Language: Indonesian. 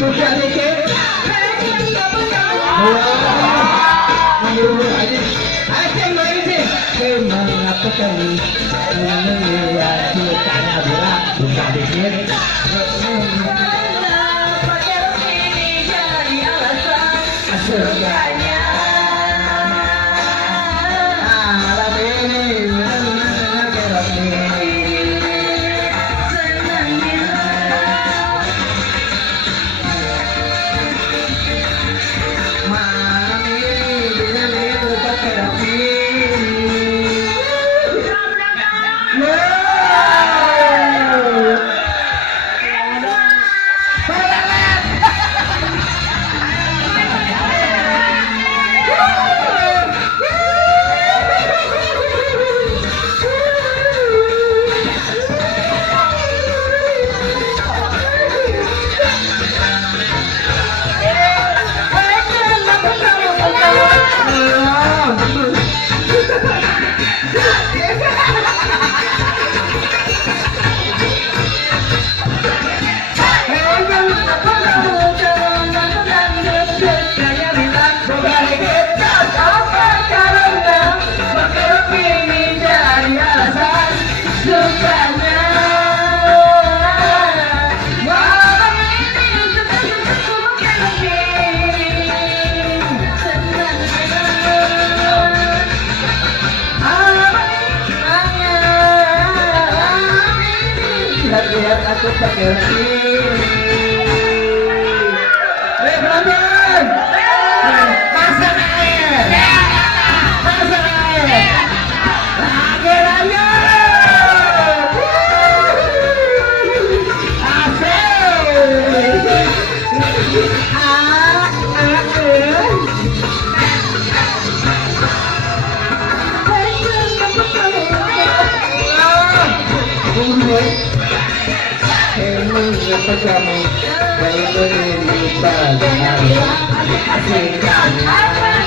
Sudah dikit. Mengapa kamu mengira cintanya bila buka dikit? Surganya alam ini benar-benar gelap ini. Malam ini benar-benar pakai api. Lihat aku pakai Brandon, pasang air, lagi Emang kamu baru ini pada hari asing.